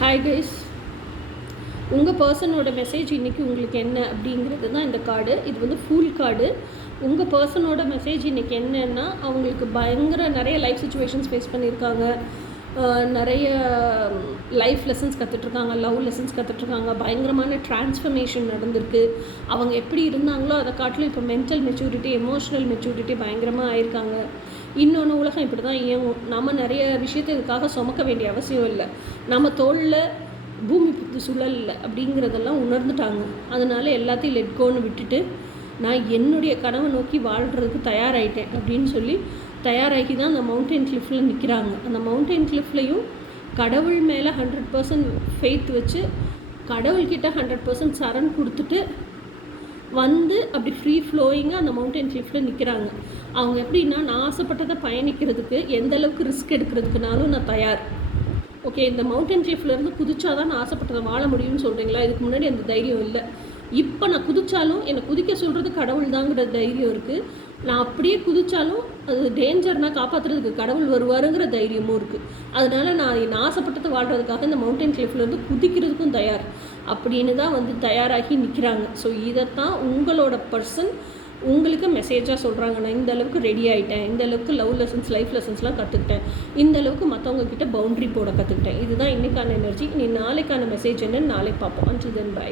Hi guys, உங்கள் பர்சனோட message இன்றைக்கி உங்களுக்கு என்ன அப்படிங்கிறது தான் இந்த கார்டு. இது வந்து ஃபுல் கார்டு. உங்கள் பர்சனோட மெசேஜ் இன்றைக்கி என்னன்னா, அவங்களுக்கு நிறைய லைஃப் சுச்சுவேஷன்ஸ் ஃபேஸ் பண்ணியிருக்காங்க, நிறைய லைஃப் லெசன்ஸ் கற்றுட்ருக்காங்க, லவ் லெசன்ஸ் கற்றுட்ருக்காங்க, பயங்கரமான டிரான்ஸ்ஃபர்மேஷன் நடந்திருக்கு. அவங்க எப்படி இருந்தாங்களோ அதை காட்டிலும் இப்போ மென்டல் மெச்சூரிட்டி, எமோஷ்னல் மெச்சூரிட்டி பயங்கரமாக ஆயிருக்காங்க. இன்னொன்று, உலகம் இப்படி தான் இயங்கும். நம்ம நிறைய விஷயத்தை இதுக்காக சுமக்க வேண்டிய அவசியம் இல்லை. நம்ம தோளில் பூமி புத்து சுழல் இல்லை அப்படிங்கிறதெல்லாம் உணர்ந்துட்டாங்க. அதனால் எல்லாத்தையும் லெட்கோன்னு விட்டுட்டு நான் என்னுடைய கனவை நோக்கி வாழ்கிறதுக்கு தயாராகிட்டேன் அப்படின்னு சொல்லி தயாராகி தான் அந்த மவுண்டைன் கிளிஃபில் நிற்கிறாங்க. அந்த மவுண்டைன் கிளிஃப்லையும் கடவுள் மேலே 100% ஃபெய்த் வச்சு கடவுள்கிட்ட 100% சரண் கொடுத்துட்டு வந்து அப்படி ஃப்ரீ ஃப்ளோயிங்காக அந்த மவுண்டைன் கிளிஃபில் நிற்கிறாங்க. அவங்க எப்படின்னா, நான் ஆசைப்பட்டதை பயணிக்கிறதுக்கு எந்த அளவுக்கு ரிஸ்க் எடுக்கிறதுக்குனாலும் நான் தயார். ஓகே, இந்த மவுண்டைன் கிளிஃப்லேருந்து குதிச்சாதான் நான் ஆசைப்பட்டதை வாழ முடியும்னு சொல்கிறீங்களா? இதுக்கு முன்னாடி அந்த தைரியம் இல்லை. இப்போ நான் குதித்தாலும் என்னை குதிக்க சொல்கிறது கடவுள் தாங்கிற தைரியம் இருக்குது. நான் அப்படியே குதித்தாலும் அது டேஞ்சர்னா காப்பாற்றுறதுக்கு கடவுள் வருவாருங்கிற தைரியமும் இருக்குது. அதனால் நான் ஆசைப்பட்டதை வாழ்கிறதுக்காக இந்த மவுண்டைன் கிளிஃப்லேருந்து குதிக்கிறதுக்கும் தயார் அப்படின்னு தான் வந்து தயாராகி நிற்கிறாங்க. ஸோ இதைத்தான் உங்களோட பர்சன் உங்களுக்கு மெசேஜாக சொல்கிறாங்க. நான் இந்த அளவுக்கு ரெடி ஆகிட்டேன், இந்த அளவுக்கு லவ் லெசன்ஸ், லைஃப் லெசன்ஸ்லாம் கற்றுக்கிட்டேன், இந்த அளவுக்கு மற்றவங்க கிட்ட பவுண்ட்ரி போட கற்றுக்கிட்டேன். இதுதான் இன்றைக்கான எனர்ஜி. நீ நாளைக்கான மெசேஜ் என்னன்னு நாளைக்கு பார்ப்போம். Until then by.